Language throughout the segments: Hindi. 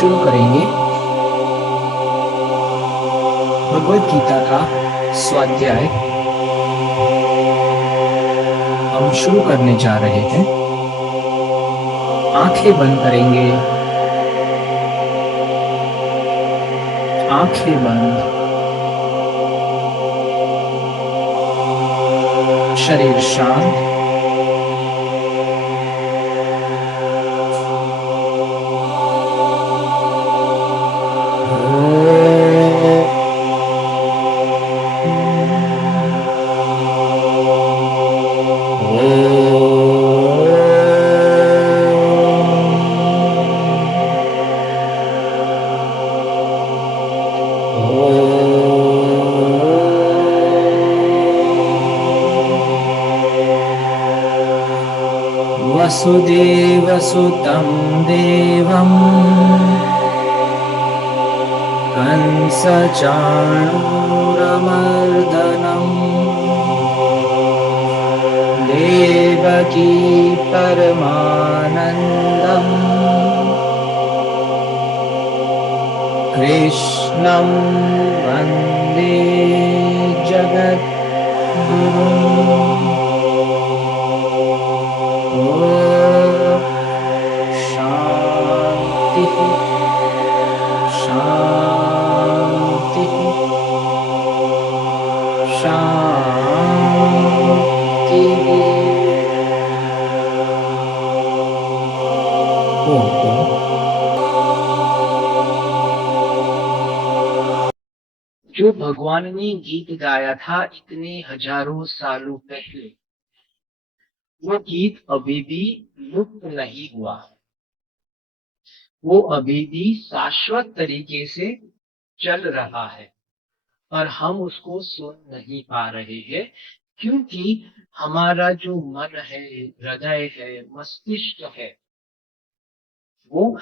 शुरू करेंगे भगवद गीता का स्वाध्याय। हम शुरू करने जा रहे हैं। आंखें बंद करेंगे, आंखें बंद, शरीर शांत। वसुदेवसुतं देवं कंसचाणूरमर्दनम् देवकी परमानन्दम् कृष्णं वन्दे जगद्गुरुम्। शांति शांति शांति। जो भगवान ने गीत गाया था इतने हजारों सालों पहले, वो गीत अभी भी लुप्त नहीं हुआ। वो अभी भी शाश्वत तरीके से चल रहा है, पर हम उसको सुन नहीं पा रहे हैं क्योंकि हमारा जो मन है, हृदय है, मस्तिष्क है, वो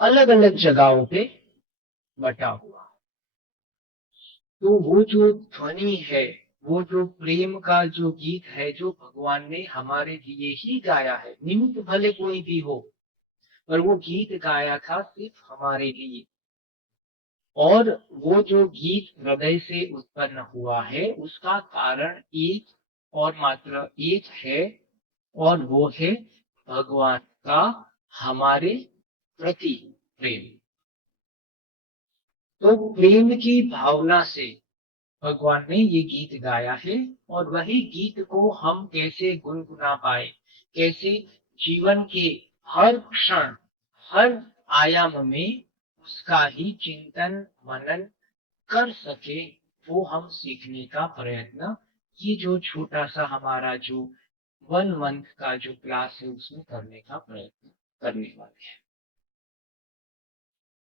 अलग अलग जगहों पे बटा हुआ। तो वो जो ध्वनि है, वो जो प्रेम का जो गीत है, जो भगवान ने हमारे लिए ही गाया है, निमित्त भले कोई भी हो, पर वो गीत गाया था सिर्फ हमारे लिए। और वो जो गीत हृदय से उत्पन्न हुआ है, उसका कारण एक और मात्र एक है, और वो है भगवान का हमारे प्रति प्रेम। तो प्रेम की भावना से भगवान ने ये गीत गाया है, और वही गीत को हम कैसे गुनगुना पाए, कैसे जीवन के हर क्षण, हर आयाम में उसका ही चिंतन मनन कर सके, वो हम सीखने का प्रयत्न, ये जो छोटा सा हमारा जो 1 मंथ का जो क्लास है उसमें करने का प्रयत्न करने वाले हैं।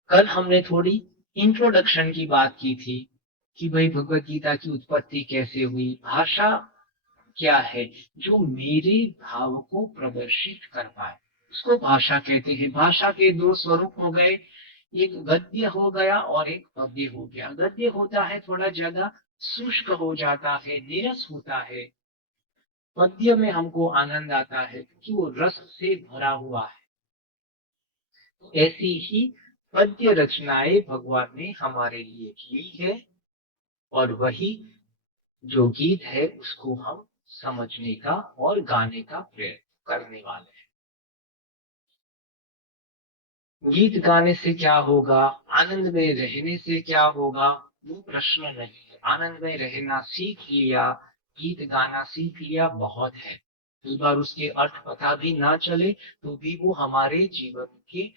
कल हमने थोड़ी इंट्रोडक्शन की बात की थी कि भाई भगवत गीता की उत्पत्ति कैसे हुई, भाषा क्या है जो मेरे भाव को प्रदर्शित कर पाए, उसको भाषा कहते हैं। भाषा के 2 स्वरूप हो गए, एक गद्य हो गया और एक पद्य हो गया। गद्य होता है थोड़ा ज्यादा शुष्क हो जाता है, नीरस होता है। पद्य में हमको आनंद आता है क्योंकि वो रस से भरा हुआ है। तो ऐसी ही पद्य रचनाएं भगवान ने हमारे लिए की है, और वही जो गीत है उसको हम समझने का और गाने का प्रयत्न करने वाले हैं। गीत गाने से क्या होगा, आनंद में रहने से क्या होगा, वो प्रश्न नहीं है। आनंद में रहना सीख लिया, गीत गाना सीख लिया, बहुत है। कई बार उसके अर्थ पता भी ना चले तो भी वो हमारे जीवन के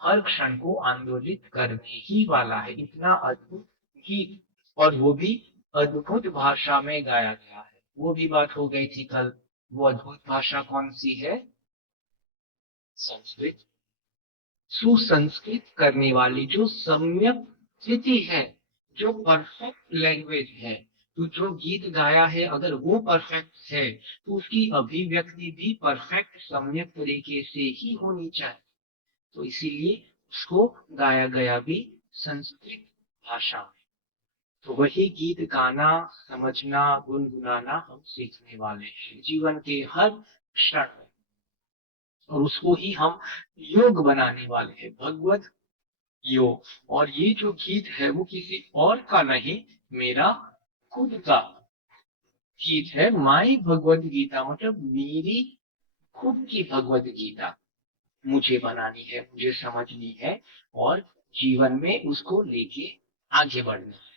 हर क्षण को आंदोलित करने ही वाला है। इतना अद्भुत गीत, और वो भी अद्भुत भाषा में गाया गया है। वो भी बात हो गई थी कल। वो अद्भुत भाषा कौन सी है? संस्कृत। सुसंस्कृत करने वाली जो सम्यक स्थिति है, जो परफेक्ट लैंग्वेज है। तो जो गीत गाया है अगर वो परफेक्ट है तो उसकी अभिव्यक्ति भी परफेक्ट सम्यक तरीके से ही होनी चाहिए। तो इसीलिए उसको गाया गया भी संस्कृत भाषा में। तो वही गीत गाना, समझना, गुनगुनाना हम सीखने वाले हैं जीवन के हर क्षण में, और उसको ही हम योग बनाने वाले हैं। भगवत यो। और ये जो गीत है वो किसी और का नहीं, मेरा खुद का गीत है। माई भगवत गीता मतलब मेरी खुद की भगवत गीता मुझे बनानी है, मुझे समझनी है और जीवन में उसको लेके आगे बढ़ना है।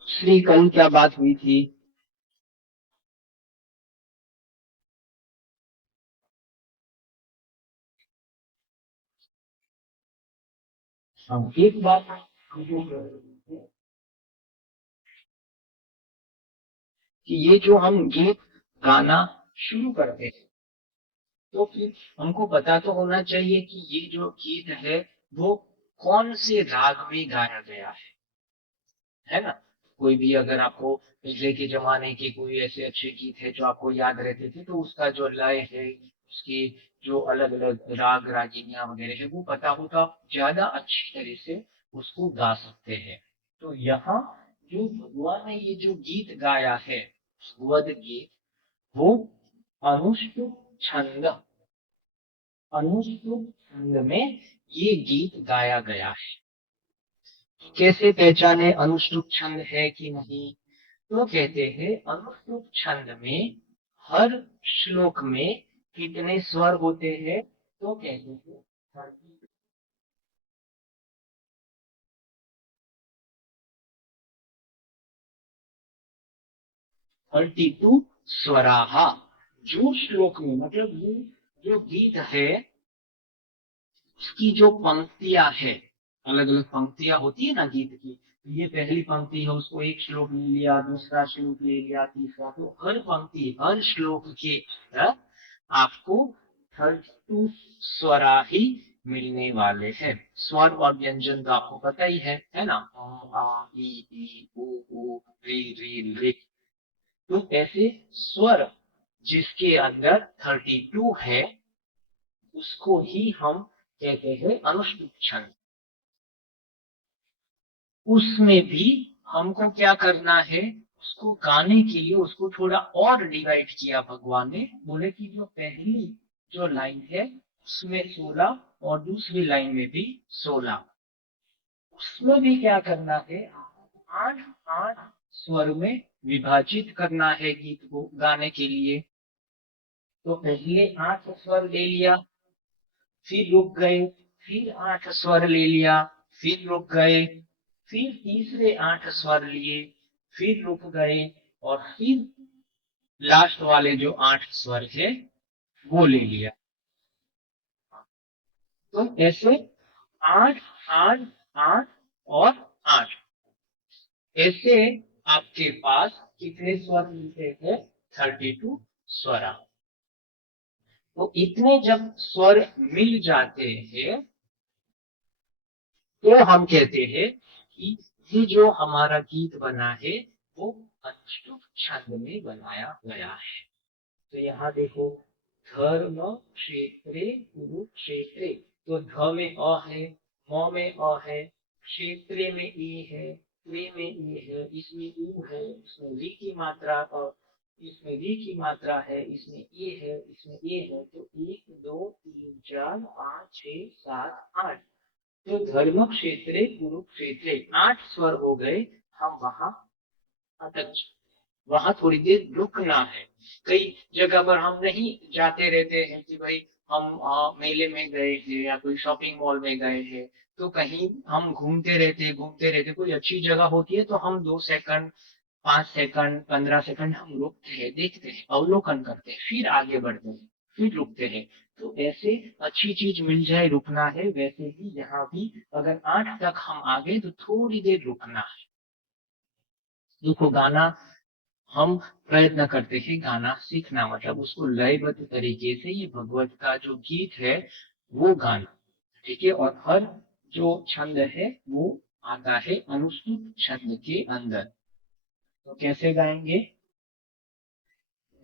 दूसरी कल क्या बात हुई थी? हम एक बात कि ये जो हम गीत गाना शुरू करते हैं तो फिर हमको पता तो होना चाहिए कि ये जो गीत है वो कौन से राग में गाया गया है ना। कोई भी अगर आपको पहले के जमाने के कोई ऐसे अच्छे गीत है जो आपको याद रहते थे तो उसका जो लय है, उसकी जो अलग अलग राग रागिनियां वगैरह है वो पता हो तो आप ज्यादा अच्छी तरह से उसको गा सकते हैं। तो यहाँ जो भगवान ने ये जो गीत गाया है भगवद गीत, वो अनुष्टुप छंद, अनुष्टुप छंद में ये गीत गाया गया है। कैसे पहचाने अनुष्टुप छंद है कि नहीं? तो कहते हैं अनुष्टुप छंद में हर श्लोक में कितने स्वर होते हैं? तो कहते हैं 32 स्वराहा। जो श्लोक में मतलब ये जो गीत है उसकी जो पंक्तियां है, अलग अलग पंक्तियां होती है ना गीत की, तो ये पहली पंक्ति है उसको एक श्लोक ले लिया, दूसरा श्लोक ले लिया, तीसरा, तो हर पंक्ति हर श्लोक के अंदर आपको 32 स्वरा ही मिलने वाले हैं। स्वर और व्यंजन तो आपको पता ही है ना, अ, आ, ई, उ, री, रे। तो ऐसे स्वर जिसके अंदर 32 है उसको ही हम कहते हैं अनुष्टुप छंद। उसमें भी हमको क्या करना है, उसको गाने के लिए उसको थोड़ा और डिवाइड किया भगवान ने, बोले कि जो पहली जो लाइन है उसमें 16 और दूसरी लाइन में भी 16, उसमें भी क्या करना है, आठ आठ स्वर में विभाजित करना है गीत को गाने के लिए। तो पहले 8 स्वर ले लिया, फिर रुक गए, फिर 8 स्वर ले लिया, फिर रुक गए, फिर तीसरे 8 स्वर लिए, फिर रुक गए और फिर लास्ट वाले जो 8 स्वर है वो ले लिया। तो ऐसे 8 8 8 और 8, ऐसे आपके पास कितने स्वर मिलते हैं? 32 स्वरा। तो इतने जब स्वर मिल जाते हैं तो हम कहते हैं कि ये जो हमारा गीत बना है वो अनुष्टुप छंद में बनाया गया है। तो यहाँ देखो, धर्म क्षेत्रे कुरुक्षेत्रे, तो ध में अ है, म में अ है, क्षेत्रे में ई है, त्रे में ई है, इसमें ऊ है, इसमें री की मात्रा इसमें री की मात्रा है, इसमें ए है, इसमें ए है, तो 1 2 3 4 5 6 7 8, तो धर्म क्षेत्रे कुरुक्षेत्रे 8 स्वर हो गए। हम वहां अटक, वहां थोड़ी देर रुकना है। कई जगह पर हम नहीं जाते रहते हैं कि भाई हम मेले में गए थे या कोई शॉपिंग मॉल में गए हैं, तो कहीं हम घूमते रहते कोई अच्छी जगह होती है तो हम 2 सेकंड, 5 सेकंड, 15 सेकंड हम रुकते हैं, देखते हैं, अवलोकन करते हैं, फिर आगे बढ़ते हैं, फिर रुकते हैं। तो ऐसे अच्छी चीज मिल जाए रुकना है, वैसे ही यहाँ भी अगर 8 तक हम आ गए तो थोड़ी देर रुकना है। देखो गाना हम प्रयत्न करते हैं गाना सीखना, मतलब उसको लयबद्ध तरीके से ये भगवत का जो गीत है वो गाना, ठीक है। और हर जो छंद है वो आता है अनुष्टुप छंद के अंदर। तो कैसे गाएंगे?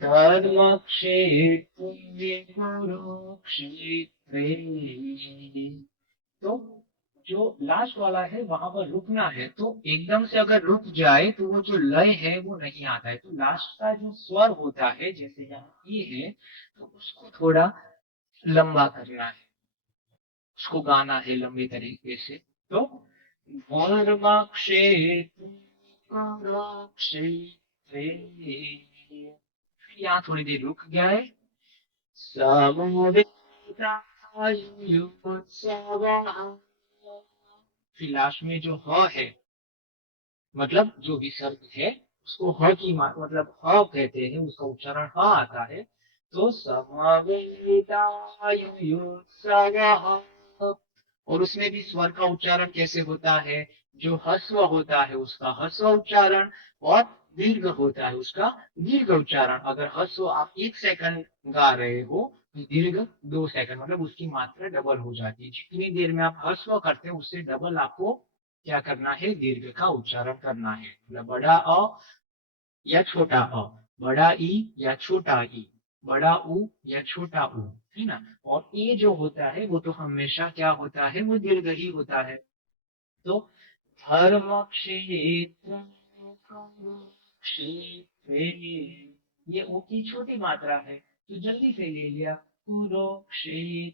धर्म क्षेत्र कुरुक्षेत्रे, तो जो लास्ट वाला है वहां पर रुकना है, तो एकदम से अगर रुक जाए तो वो जो लय है वो नहीं आता है, तो लास्ट का जो स्वर होता है जैसे यहाँ ये है तो उसको थोड़ा लंबा करना है, उसको गाना है लंबे तरीके से। तो धर्म क्षेत्र कुरुक्षेत्रे, फिर यहाँ थोड़ी देर रुक गए। समवेतायुयुत्सवः, फिर लास्ट में जो ह है, मतलब जो विसर्ग है उसको ह की मतलब ह कहते हैं, उसका उच्चारण ह आता है। तो समवेतायुयुत्सवः, और उसमें भी स्वर का उच्चारण कैसे होता है, जो ह्रस्व होता है उसका ह्रस्व उच्चारण, और दीर्घ होता है उसका दीर्घ उच्चारण। अगर ह्रस्व आप 1 सेकंड गा रहे हो तो दीर्घ 2 सेकंड, मतलब उसकी मात्रा डबल हो जाती है। जितनी देर में आप ह्रस्व करते हैं उससे डबल आपको क्या करना है, दीर्घ का उच्चारण करना है। मतलब बड़ा अ या छोटा अ, बड़ा ई या छोटा ई, बड़ा उ या छोटा उ, है ना। और ए जो होता है वो तो हमेशा क्या होता है, वो दीर्घ ही होता है। तो धर्म क्षेत्र कुरुक्षेत्रे, ये ऊ की छोटी मात्रा है तो जल्दी से ले लिया, कुरुक्षेत्रे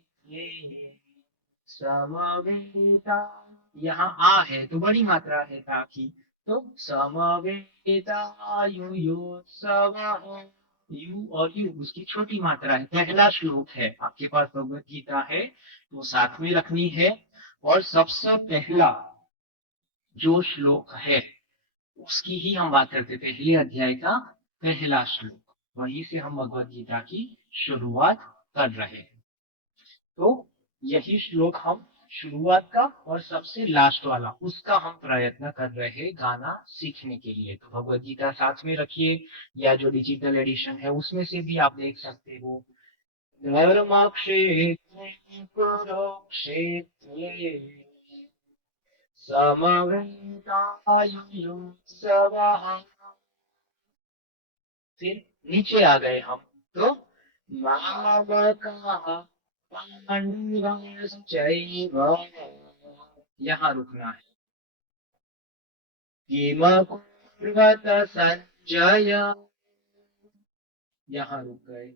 समवेता, यहाँ आ है तो बड़ी मात्रा है ताकि, तो समवेतायुयुत्सवः, यू और यू उसकी छोटी मात्रा है। पहला श्लोक है आपके पास भगवत गीता है तो साथ में रखनी है। और सबसे पहला जो श्लोक है उसकी ही हम बात करते, पहले अध्याय का पहला श्लोक, वहीं से हम भगवत गीता की शुरुआत कर रहे हैं। तो यही श्लोक हम शुरुआत का और सबसे लास्ट वाला उसका हम प्रयत्न कर रहे हैं गाना सीखने के लिए। तो भगवत गीता साथ में रखिए, या जो डिजिटल एडिशन है उसमें से भी आप देख सकते हो। धर्मक्षेत्रे कुरुक्षेत्रे समवेतायुयुत्सवः, फिर नीचे आ गए हम। तो मामकाः पाण्डवाश्चैव, यहाँ रुकना है। किमकुर्वत संजय, यहाँ रुक गए।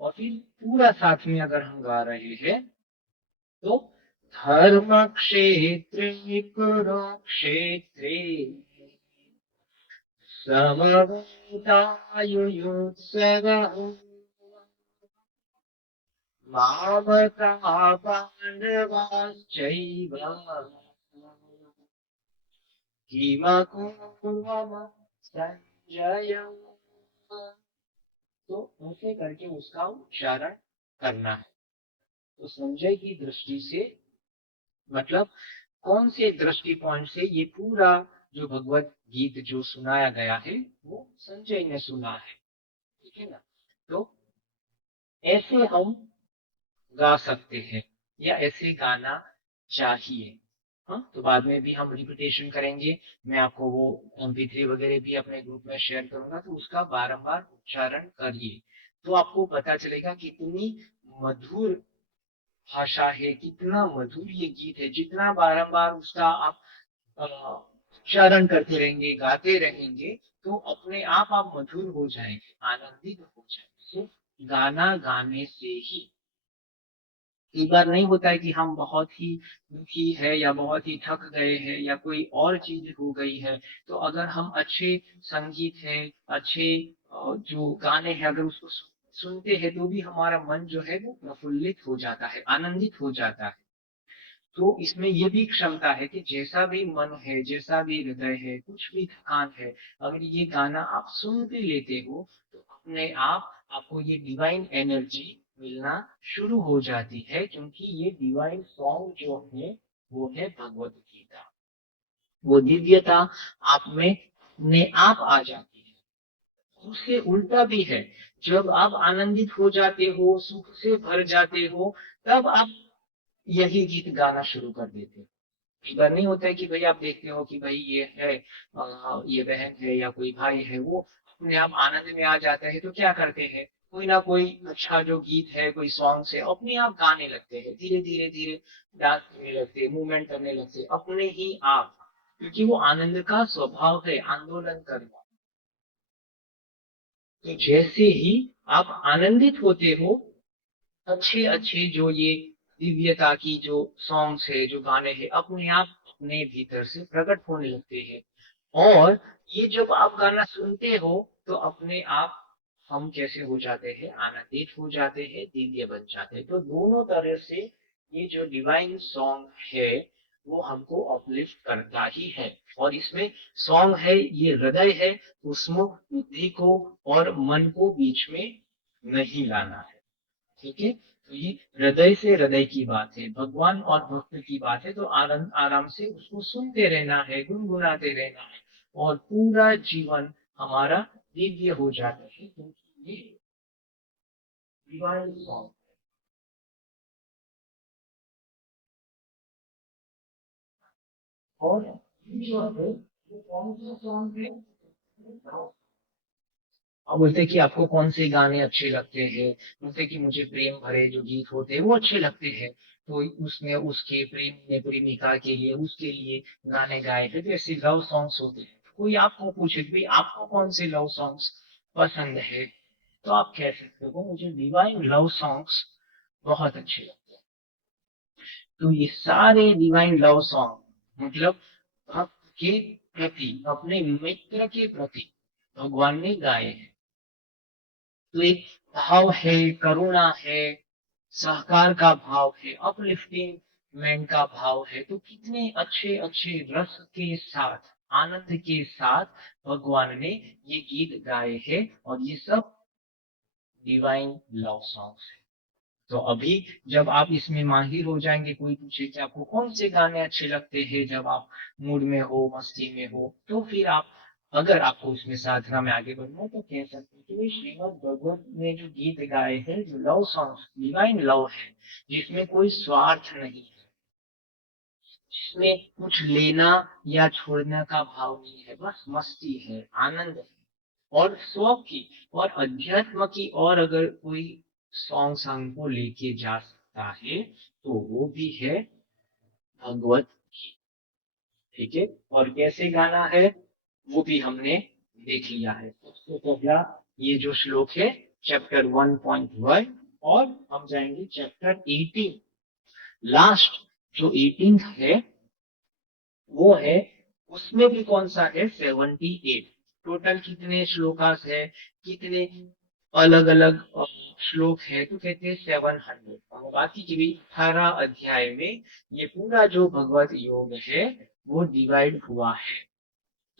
और फिर पूरा साथ में अगर हम गा रहे हैं तो धर्म क्षेत्रे कुरुक्षेत्रे समवेतायुयुत्सवः, मामकाः पाण्डवाश्चैव किमकुर्वत संजय। तो ऐसे करके उसका उच्चारण करना है। तो संजय की दृष्टि से, मतलब कौन से दृष्टि पॉइंट से ये पूरा जो भगवत गीत जो सुनाया गया है वो संजय ने सुना है, ठीक है ना। तो ऐसे हम गा सकते हैं, या ऐसे गाना चाहिए। हाँ, तो बाद में भी हम रिपीटेशन करेंगे। मैं आपको वो MP3 वगैरह भी अपने ग्रुप में शेयर करूंगा, तो उसका बारंबार उच्चारण करिए तो आपको पता चलेगा कितनी मधुर भाषा है, कितना मधुर ये गीत है। जितना बारंबार उसका आप उच्चारण करते रहेंगे, गाते रहेंगे, तो अपने आप मधुर हो जाएंगे, आनंदित हो जाएंगे सिर्फ गाना गाने से ही। कई बार नहीं होता है कि हम बहुत ही दुखी है या बहुत ही थक गए हैं या कोई और चीज हो गई है, तो अगर हम अच्छे संगीत है, अच्छे जो गाने हैं, अगर उसको सुनते हैं तो भी हमारा मन जो है वो प्रफुल्लित हो जाता है, आनंदित हो जाता है। तो इसमें ये भी क्षमता है कि जैसा भी मन है, जैसा भी हृदय है, कुछ भी थकान है, अगर ये गाना आप सुनते लेते हो तो अपने आप आपको ये डिवाइन एनर्जी मिलना शुरू हो जाती है, क्योंकि ये डिवाइन सॉन्ग जो है वो है भगवत गीता। वो दिव्यता आप में अपने आप आ जाती है। उससे उल्टा भी है, जब आप आनंदित हो जाते हो, सुख से भर जाते हो, तब आप यही गीत गाना शुरू कर देते हो। कई बार नहीं होता है कि भाई आप देखते हो कि भाई ये है, ये बहन है या कोई भाई है, वो अपने आप आनंद में आ जाता है तो क्या करते हैं, कोई ना कोई अच्छा जो गीत है, कोई सॉन्ग है, अपने आप गाने लगते हैं, धीरे धीरे धीरे डांस करने लगते, मूवमेंट करने लगते अपने ही आप, क्योंकि वो आनंद का स्वभाव है, आंदोलन करना। तो जैसे ही आप आनंदित होते हो, अच्छे अच्छे जो ये दिव्यता की जो सॉन्ग्स है, जो गाने हैं, अपने आप अपने भीतर से प्रकट होने लगते हैं। और ये जब आप गाना सुनते हो तो अपने आप हम कैसे हो जाते हैं, आनंदित हो जाते हैं, दिव्य बन जाते हैं। तो दोनों तरह से ये जो डिवाइन सॉन्ग है वो हमको अपलिफ्ट करता ही है। और इसमें सॉन्ग है, ये हृदय है, उसमें बुद्धि को और मन को बीच में नहीं लाना है। ठीक है, तो ये हृदय से हृदय की बात है, भगवान और भक्त की बात है, तो आनंद आराम से उसको सुनते रहना है, गुनगुनाते रहना है, और पूरा जीवन हमारा दिव्य हो जाता है, क्योंकि ये डिवाइन सॉन्ग। और ये जो है ये कौन सा सॉन्ग है? अब बोलते हैं कि आपको कौन से गाने अच्छे लगते हैं, बोलते हैं कि मुझे प्रेम भरे जो गीत होते हैं वो अच्छे लगते हैं। तो उसने उसके प्रेम ने प्रेमिका के लिए उसके लिए गाने गाए थे, जैसे लव सॉन्ग्स होते हैं। कोई आपको पूछे कि भाई आपको कौन से लव सॉन्ग्स पसंद है, तो आप कह सकते हो मुझे डिवाइन लव सॉन्ग्स बहुत अच्छे लगते हैं। तो ये सारे डिवाइन लव सॉन्ग मतलब भक्त के प्रति, अपने मित्र के प्रति भगवान ने गाए हैं। तो एक भाव है, करुणा है, सहकार का भाव है, अपलिफ्टिंगमेंट का भाव है। तो कितने अच्छे अच्छे रस के साथ, आनंद के साथ भगवान ने ये गीत गाए हैं, और ये सब डिवाइन लव सॉन्ग्स है। तो अभी जब आप इसमें माहिर हो जाएंगे, कोई पूछे कि आपको कौन से गाने अच्छे लगते हैं जब आप मूड में हो, मस्ती में हो, तो फिर आप, अगर आपको उसमें साधना में आगे बढ़ना है तो कह सकते हैं कि भाई श्रीमद् भगवत ने जो गीत गाए हैं, जो लव सॉन्ग डिवाइन लव है, जिसमें कोई स्वार्थ नहीं है, जिसमें कुछ लेना या छोड़ने का भाव नहीं है, बस मस्ती है, आनंद है, और स्व की और अध्यात्म की, और अगर कोई सॉन्ग हमको लेके जा सकता है तो वो भी है भगवत गीता। ठीक है, और कैसे गाना है वो भी हमने देख लिया है। सबसे पहला ये जो श्लोक है चैप्टर 1.1, और हम जाएंगे चैप्टर 18, लास्ट जो 18 है वो है, उसमें भी कौन सा है, 78। टोटल कितने श्लोकास है, कितने अलग अलग श्लोक है, तो कहते हैं 700। और बाकी की भी 18 अध्याय में ये पूरा जो भगवत योग है वो डिवाइड हुआ है।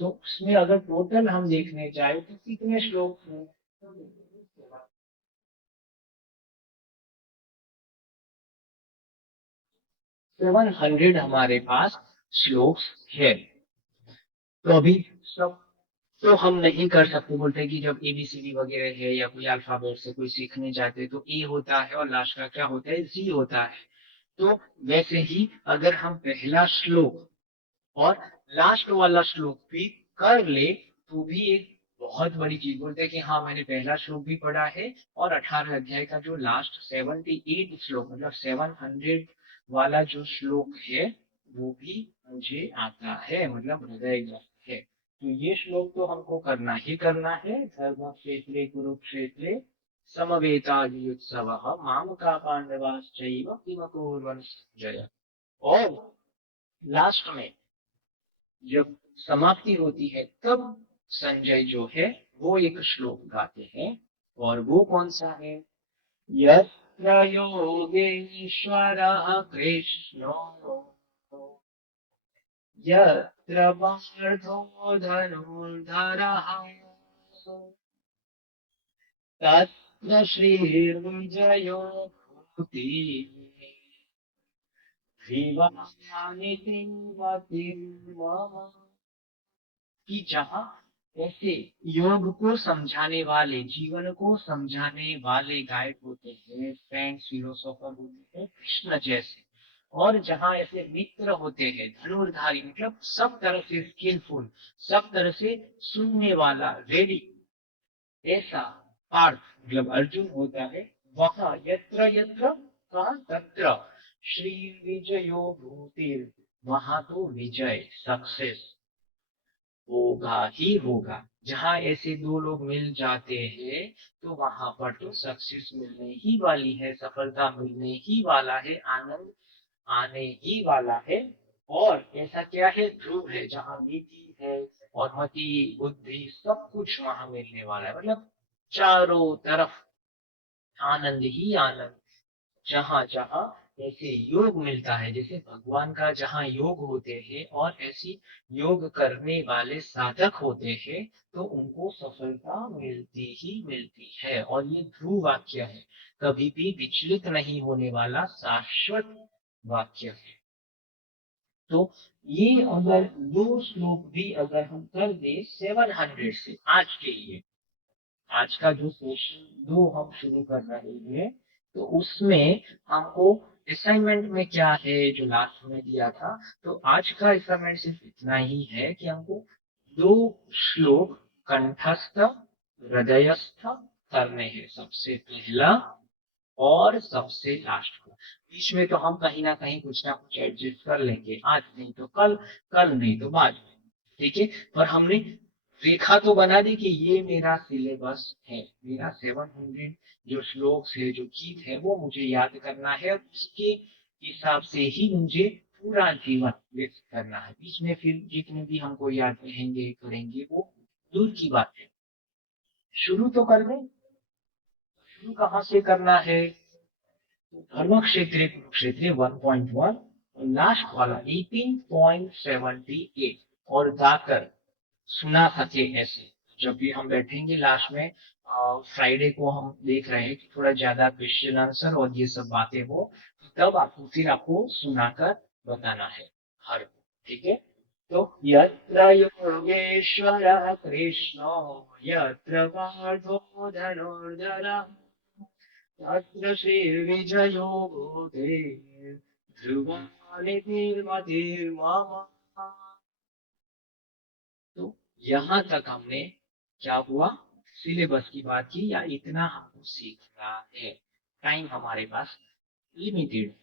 तो उसमें अगर टोटल हम देखने जाए तो कितने श्लोक हैं, 700 हमारे पास श्लोक है। तो अभी सब तो हम नहीं कर सकते, बोलते हैं कि जब एबीसीडी वगैरह है या कोई अल्फाबेट से कोई सीखने जाते हैं तो ए होता है और लास्ट का क्या होता है, जी होता है। तो वैसे ही अगर हम पहला श्लोक और लास्ट वाला श्लोक भी कर ले तो भी एक बहुत बड़ी चीज, बोलते हैं कि हाँ मैंने पहला श्लोक भी पढ़ा है, और 18 अध्याय का जो लास्ट 78 श्लोक मतलब 700 वाला जो श्लोक है वो भी मुझे आता है, मतलब हृदय है। तो ये श्लोक तो हमको करना ही करना है। धर्म क्षेत्रे कुरुक्षेत्रे समवेतायुत्सवः मामका पांडवाश्चैव किम कुर्वन् संजय। और लास्ट में जब समाप्ति होती है तब संजय जो है वो एक श्लोक गाते हैं, और वो कौन सा है, यत्र योगेश्वरः कृष्णो यत्र पार्थो धनुर्धरः तत्र श्रीर्विजयो भूति विवाहानि मम। कि जहाँ ऐसे योग को समझाने वाले, जीवन को समझाने वाले गाइड होते हैं, फ्रेंड्स फिलोसोफर होते हैं कृष्ण जैसे, और जहाँ ऐसे मित्र होते हैं धनुर्धारी, मतलब सब तरह से स्किलफुल, सब तरह से सुनने वाला, रेडी, ऐसा पार्थ मतलब अर्जुन होता है, वहां यत्र यत्र कहा, तत्र श्री विजयो भूतिर, वहां तो विजय, सक्सेस, होगा ही होगा। जहां ऐसे दो लोग मिल जाते हैं तो वहां पर तो सक्सेस मिलने ही वाली है, सफलता मिलने ही वाला है, आनंद आने ही वाला है। और ऐसा क्या है, ध्रुव है जहां नीति है और मति बुद्धि सब कुछ वहां मिलने वाला है। मतलब चारों तरफ आनंद ही आनंद। जहां जहां ऐसे योग मिलता है, जैसे भगवान का जहां योग होते हैं और ऐसी योग करने वाले साधक होते हैं तो उनको सफलता मिलती ही मिलती है। और ये ध्रुव वाक्य है, कभी भी विचलित नहीं होने वाला शाश्वत वाक्य है। तो ये अगर दो श्लोक भी अगर हम कर दे 700 से, आज के लिए, आज का जो सेशन दो हम शुरू कर रहे हैं, तो उसमें हमको असाइनमेंट में क्या है जो लास्ट में दिया था, तो आज का असाइनमेंट सिर्फ इतना ही है कि हमको दो श्लोक कंठस्थ हृदयस्थ करने हैं, सबसे पहला और सबसे लास्ट को। बीच में तो हम कहीं ना कहीं कुछ ना कुछ एडजस्ट कर लेंगे, आज नहीं तो कल, कल नहीं तो बाद में, ठीक है। पर हमने रेखा तो बना दी कि ये मेरा सिलेबस है, मेरा 700 जो श्लोक है, जो गीत है, वो मुझे याद करना है और उसके हिसाब से ही मुझे पूरा जीवन व्यक्त करना है। बीच में फिर जितने भी हमको याद रहेंगे करेंगे वो दूर की बात है। शुरू तो कर दें। शुरू कहाँ से करना है, धर्म क्षेत्र कुरुक्षेत्र 1.1 और लास्ट वाला 18.78 और गाकर सुना सके ऐसे। जब भी हम बैठेंगे लास्ट में, फ्राइडे को हम देख रहे हैं कि थोड़ा ज्यादा क्वेश्चन आंसर और ये सब बातें हो, तब आपको फिर आपको सुनाकर बताना है हर, ठीक है। तो यत्र योगेश्वरः कृष्णो यत्र पार्थो धनुर्धरः तत्र श्रीर्विजयो भूते ध्रुवनिधिर्मतिर्मम। तो यहाँ तक हमने क्या हुआ, सिलेबस की बात की, या इतना हमको सीखना है। टाइम हमारे पास लिमिटेड,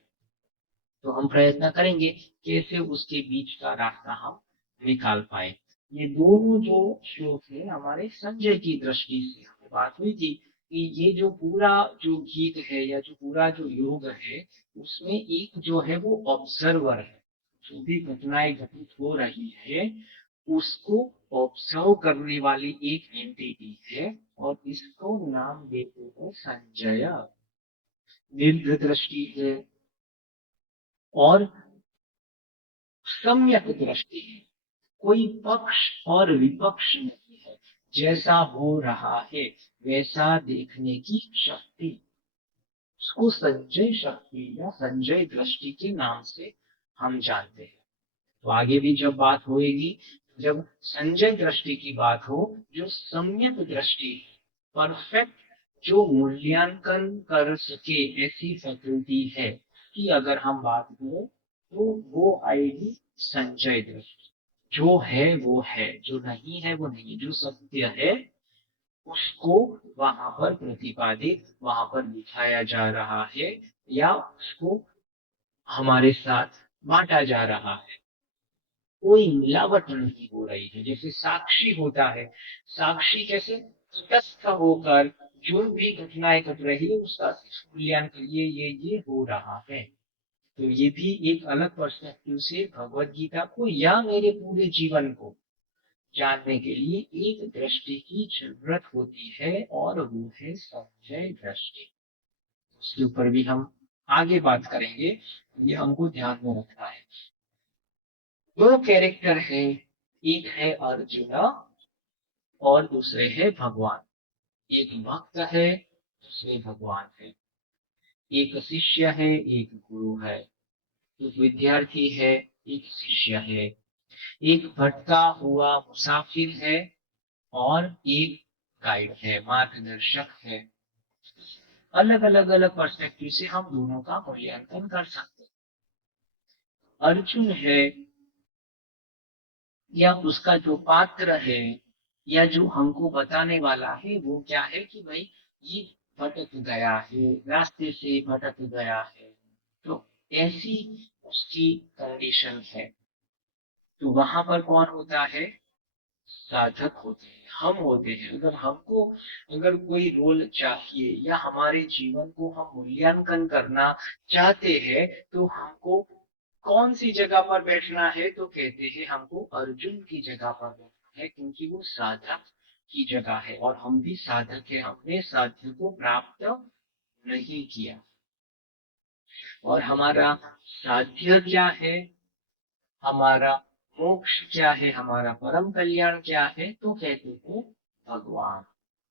तो हम प्रयत्न करेंगे कैसे उसके बीच का रास्ता हम निकाल पाए। ये दोनों जो श्लोक है हमारे संजय की दृष्टि से हमें बात हुई थी कि ये जो पूरा जो गीत है या जो पूरा जो योग है, उसमें एक जो है वो ऑब्जर्वर है, जो भी घटनाएं घटित हो रही है उसको ऑब्जर्व करने वाली एक एंटिटी है, और इसको नाम देते हैं संजय। दीर्घ दृष्टि है और सम्यक दृष्टि है, कोई पक्ष और विपक्ष नहीं है, जैसा हो रहा है वैसा देखने की शक्ति, उसको संजय शक्ति या संजय दृष्टि के नाम से हम जानते हैं। तो आगे भी जब बात होएगी, जब संजय दृष्टि की बात हो, जो सम्यक दृष्टि, परफेक्ट, जो मूल्यांकन कर सके ऐसी फैकल्टी है कि अगर हम बात करें तो वो आएगी संजय दृष्टि। जो है वो है, जो नहीं है वो नहीं, जो सत्य है उसको वहां पर प्रतिपादित, वहां पर दिखाया जा रहा है, या उसको हमारे साथ बांटा जा रहा है। कोई मिलावट नहीं हो रही है। जैसे साक्षी होता है, साक्षी कैसे तटस्थ होकर जो भी घटनाएं घट रही है उसका मूल्यांकन, ये हो रहा है। तो ये भी एक अलग पर्सपेक्टिव से भगवत गीता को या मेरे पूरे जीवन को जानने के लिए एक दृष्टि की जरूरत होती है, और वो है संजय दृष्टि। उसके ऊपर भी हम आगे बात करेंगे, ये हमको ध्यान में रखना है। दो कैरेक्टर है, एक है अर्जुन और दूसरे है भगवान। एक भक्त है, दूसरे भगवान है। एक शिष्य है, एक गुरु है। एक विद्यार्थी है, एक शिष्य है। एक भटका हुआ मुसाफिर है और एक गाइड है, मार्गदर्शक है। अलग अलग अलग पर्सपेक्टिव से हम दोनों का मूल्यांकन कर सकते हैं। अर्जुन है, या उसका जो पात्र है, या जो हमको बताने वाला है, वो क्या है कि भाई ये भटक गया है, रास्ते से भटक गया है, तो ऐसी उसकी कंडीशन है। तो वहां पर कौन होता है, साधक होते हैं, हम होते हैं। अगर कोई रोल चाहिए या हमारे जीवन को हम मूल्यांकन करना चाहते हैं, तो हमको कौन सी जगह पर बैठना है? तो कहते हैं हमको अर्जुन की जगह पर बैठना है, क्योंकि वो साधक की जगह है और हम भी साधक है, हमने साध्य को प्राप्त नहीं किया। और हमारा साध्य क्या है, हमारा मोक्ष क्या है, हमारा परम कल्याण क्या है? तो कहते हैं भगवान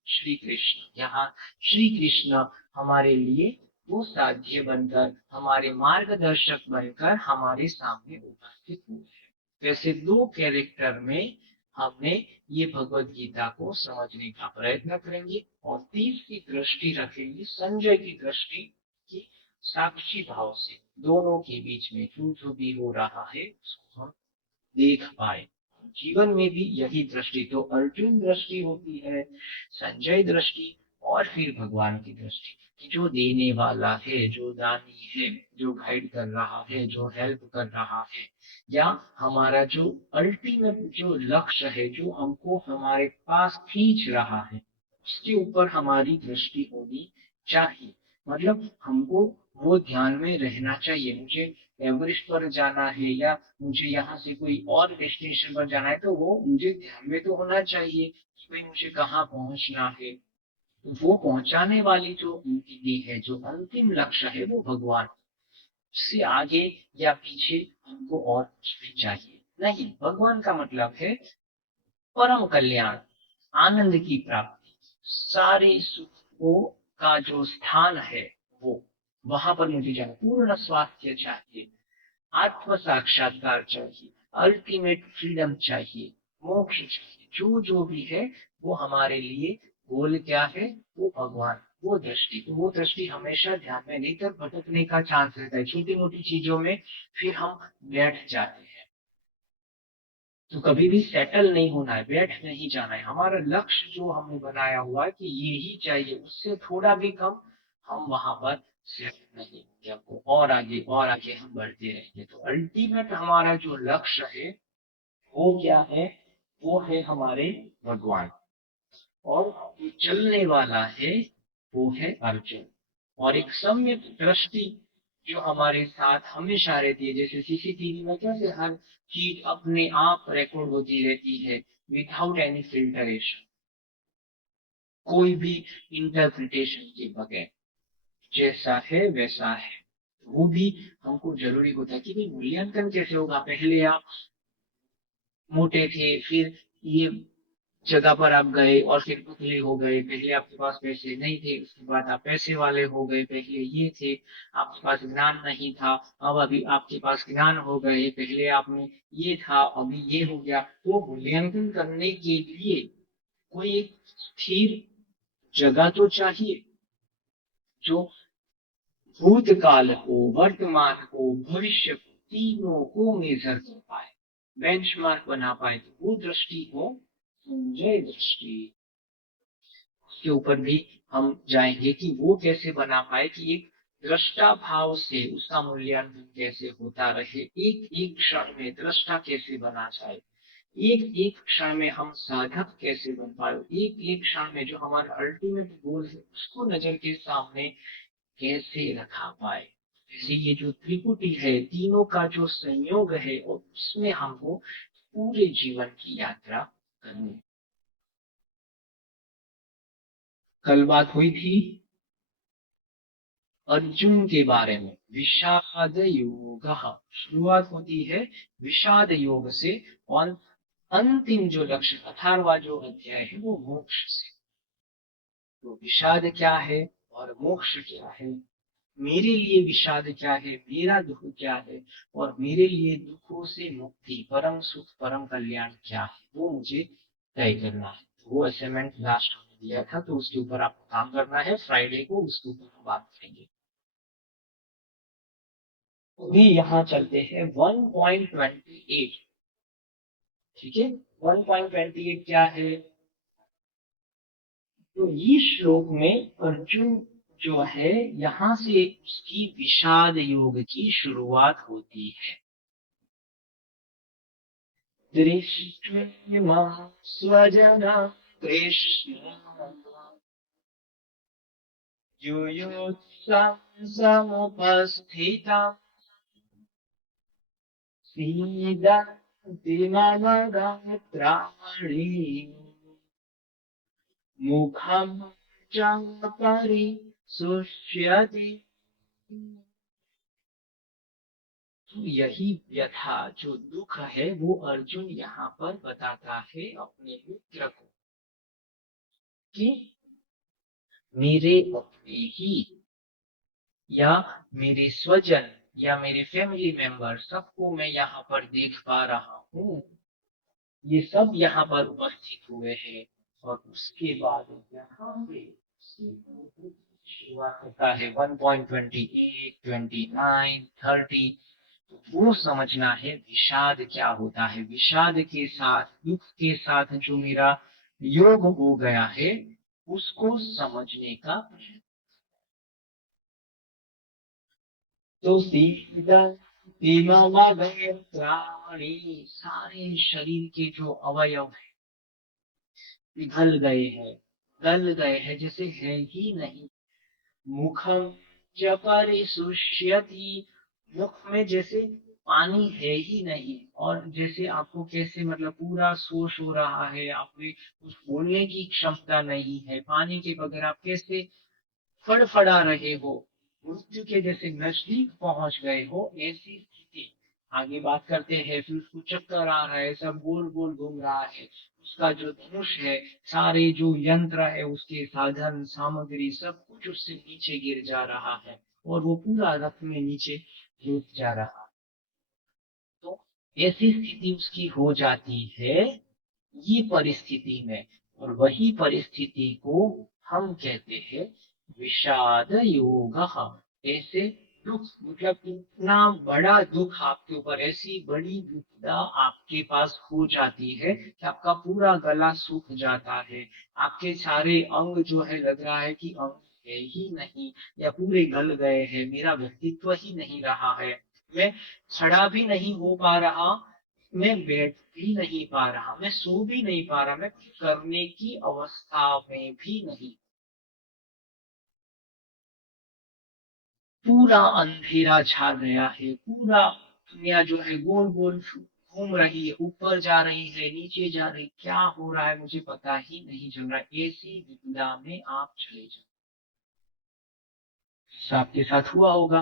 श्री कृष्ण। यहाँ श्री कृष्ण हमारे लिए वो साध्य बनकर, हमारे मार्गदर्शक बनकर हमारे सामने उपस्थित हुए हैं। वैसे दो कैरेक्टर में हमने ये भगवत गीता को समझने का प्रयत्न करेंगे और तीसरी दृष्टि रखेंगे संजय की दृष्टि की, साक्षी भाव से दोनों के बीच में जो भी हो रहा है उसको हम देख पाए। जीवन में भी यही दृष्टि, तो अर्जुन दृष्टि होती है, संजय दृष्टि, और फिर भगवान की दृष्टि कि जो देने वाला है, जो दानी है, जो गाइड कर रहा है, जो हेल्प कर रहा है, या हमारा जो अल्टीमेट जो लक्ष्य है, जो हमको हमारे पास खींच रहा है, उसके ऊपर हमारी दृष्टि होनी चाहिए। मतलब हमको वो ध्यान में रहना चाहिए, मुझे एवरेस्ट पर जाना है या मुझे यहाँ से कोई और डेस्टिनेशन पर जाना है, तो वो मुझे ध्यान में तो होना चाहिए कि भाई मुझे कहाँ पहुंचना है। तो वो पहुंचाने वाली जो विधि है, जो अंतिम लक्ष्य है, वो भगवान। उससे आगे या पीछे हमको और कुछ भी चाहिए नहीं। भगवान का मतलब है परम कल्याण, आनंद की प्राप्ति, सारे सुखों का जो स्थान है, वो वहां पर मुझे जाना, पूर्ण स्वास्थ्य चाहिए, आत्म साक्षात्कार चाहिए, अल्टीमेट फ्रीडम चाहिए, मोक्ष चाहिए, जो जो भी है वो हमारे लिए गोल क्या है? वो भगवान, वो दृष्टि हमेशा ध्यान में, नहीं तो भटकने का चांस रहता है छोटी मोटी चीजों में, फिर हम बैठ जाते हैं। तो कभी भी सेटल नहीं होना है, बैठ नहीं जाना है। हमारा लक्ष्य जो हमने बनाया हुआ है कि ये ही चाहिए, उससे थोड़ा भी कम हम वहां पर सेट नहीं होंगे। हमको और आगे हम बढ़ते रहेंगे। तो अल्टीमेट हमारा जो लक्ष्य है वो क्या है? वो है हमारे भगवान। और जो चलने वाला है वो है अर्जुन। और एक सम्यक दृष्टि जो हमारे साथ हमेशा रहती है, जैसे सीसीटीवी में कैसे हर चीज अपने आप रिकॉर्ड होती रहती है विदाउट एनी फिल्टरेशन, कोई भी इंटरप्रिटेशन के बगैर, जैसा है वैसा है। वो भी हमको जरूरी होता है कि भाई मूल्यांकन कैसे होगा? पहले आप मोटे थे, फिर ये जगह पर आप गए और फिर पतले हो गए। पहले आपके पास पैसे नहीं थे, उसके बाद आप पैसे वाले हो गए। पहले ये थे, आपके पास ज्ञान नहीं था, अब अभी आपके पास ज्ञान हो गए। पहले आप में ये था, अभी ये हो गया। वो मूल्यांकन करने के लिए कोई एक स्थिर जगह तो चाहिए, जो भूतकाल को, वर्तमान को, भविष्य को, तीनों को मेजर कर पाए, बेंचमार्क बना पाए। तो वो दृष्टि हो संजय दृष्टि। उसके ऊपर भी हम जाएंगे कि वो कैसे बना पाए कि एक दृष्टा भाव से उसका मूल्यांकन कैसे होता रहे, एक एक क्षण में दृष्टा कैसे बना जाए, एक एक क्षण में हम साधक कैसे बन पाए, एक एक क्षण में जो हमारा अल्टीमेट गोल है उसको नजर के सामने कैसे रखा पाए। जैसे ये जो त्रिपुटी है, तीनों का जो संयोग है, और उसमें हमको पूरे जीवन की यात्रा करनी। कल बात हुई थी अर्जुन के बारे में, विषाद योग। शुरुआत होती है विषाद योग से, और अंतिम जो लक्ष्य 18वां जो अध्याय है वो मोक्ष से। तो विषाद क्या है और मोक्ष क्या है? मेरे लिए विषाद क्या है, मेरा दुख क्या है, और मेरे लिए दुखों से मुक्ति, परम सुख, परम कल्याण क्या है, वो मुझे तय करना है। तो वो असाइनमेंट लास्ट में दिया था, तो उसके ऊपर आपको काम करना है। फ्राइडे को उसके ऊपर हम बात करेंगे। अभी यहाँ चलते हैं 1.28। ठीक है, 1.28 क्या है? तो ये श्लोक में अर्जुन जो है, यहाँ से उसकी विषाद योग की शुरुआत होती है। दृष्ट्वा स्वजना कृष्ण युयुत्सं समुपस्थिता सीदन्ति मम गात्राणि मुखं च परिशुष्यति। तो यही व्यथा जो दुख है वो अर्जुन यहाँ पर बताता है अपने मित्र को कि मेरे अपने ही या मेरे स्वजन या मेरे फैमिली मेंबर सबको मैं यहाँ पर देख पा रहा हूँ, ये सब यहाँ पर उपस्थित हुए हैं और उसके बाद यहाँ पे शुरुआत होता है 1.28, 29, 30। वो समझना है विषाद क्या होता है। विषाद के साथ दुख के साथ जो मेरा योग हो गया है उसको समझने का प्रयत्न। तो सारे शरीर के जो अवयव है पिघल गए हैं, गल गए हैं, जैसे है ही नहीं। मुखम च परिशुष्यति, मुख में जैसे पानी है ही नहीं, और जैसे आपको कैसे मतलब पूरा शोष हो रहा है, आप में कुछ बोलने की क्षमता नहीं है, पानी के बगैर आप कैसे फड़फड़ा रहे हो, मृत्यु के जैसे नजदीक पहुंच गए हो, ऐसी स्थिति। आगे बात करते हैं, फिर उसको चक्कर आ रहा है, सब गोल गोल घूम रहा है, उसका जो धनुष है, सारे जो यंत्र है, उसके साधन सामग्री सब कुछ उससे नीचे गिर जा रहा है और वो पूरा रथ में नीचे गिर जा रहा है। तो ऐसी स्थिति उसकी हो जाती है ये परिस्थिति में, और वही परिस्थिति को हम कहते हैं विषाद योग। ऐसे दुख मतलब इतना बड़ा दुख आपके ऊपर, ऐसी बड़ी विपदा आपके पास हो जाती है कि आपका पूरा गला सूख जाता है, आपके सारे अंग जो है लग रहा है कि अंग है ही नहीं या पूरे गल गए हैं, मेरा व्यक्तित्व ही नहीं रहा है, मैं खड़ा भी नहीं हो पा रहा, मैं बैठ भी नहीं पा रहा, मैं सो भी नहीं पा रहा, मैं कुछ करने की अवस्था में भी नहीं। पूरा अंधेरा छा गया है, पूरा दुनिया जो है गोल गोल घूम रही है, ऊपर जा रही है, नीचे जा रही, क्या हो रहा है मुझे पता ही नहीं चल रहा। ऐसी विपदा में आप चले जाओ, आपके साथ हुआ होगा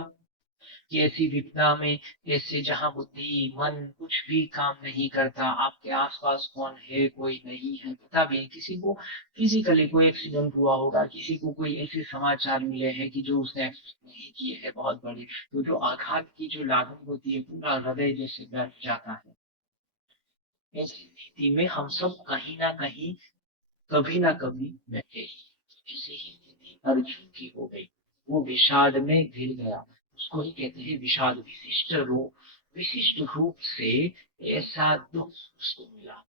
कि ऐसी विपदा में, ऐसे जहां बुद्धि मन कुछ भी काम नहीं करता, आपके आसपास कौन है कोई नहीं है पता भी, किसी को फिजिकली कोई एक्सीडेंट हुआ होगा, किसी को कोई ऐसे समाचार मिले हैं कि जो उसने एक्सपेक्ट नहीं किए हैं बहुत बड़े, तो जो आघात की जो लागत होती है पूरा हृदय जैसे बैठ जाता है। ऐसी स्थिति में हम सब कहीं ना कहीं कभी ना कभी बैठे, ऐसे ही स्थिति अर्जुन की हो गई, वो विषाद में घिर गया। उसको ही कहते हैं विषाद, विशिष्ट रूप, विशिष्ट रूप से ऐसा दुख उसको मिला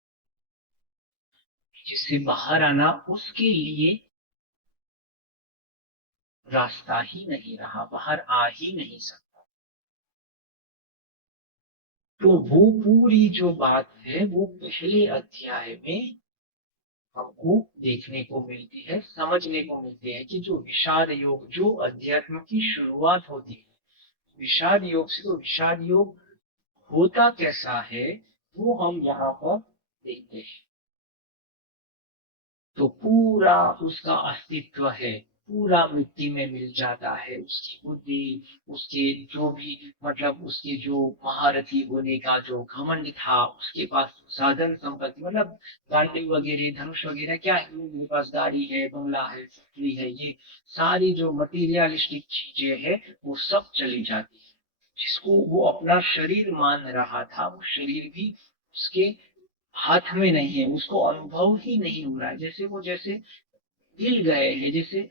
जिससे बाहर आना उसके लिए रास्ता ही नहीं रहा, बाहर आ ही नहीं सकता। तो वो पूरी जो बात है वो पहले अध्याय में हमको देखने को मिलती है, समझने को मिलती है कि जो विषाद योग, जो अध्यात्म की शुरुआत होती है विषाद योग से, तो विषाद योग होता कैसा है वो हम यहाँ पर देखते हैं। तो पूरा उसका अस्तित्व है पूरा मिट्टी में मिल जाता है, उसकी बुद्धि, उसके जो भी मतलब उसके जो महारथी होने का जो घमंड था, उसके पास साधन संपत्ति मतलब गाड़ी वगैरह धनुष वगैरह क्या है, मेरे पास गाड़ी है, बंगला है, फैक्ट्री है, ये सारी जो मटीरियलिस्टिक चीजें है वो सब चली जाती है। जिसको वो अपना शरीर मान रहा था वो शरीर भी उसके हाथ में नहीं है, उसको अनुभव ही नहीं हो रहा है, जैसे वो जैसे हिल गए हैं, जैसे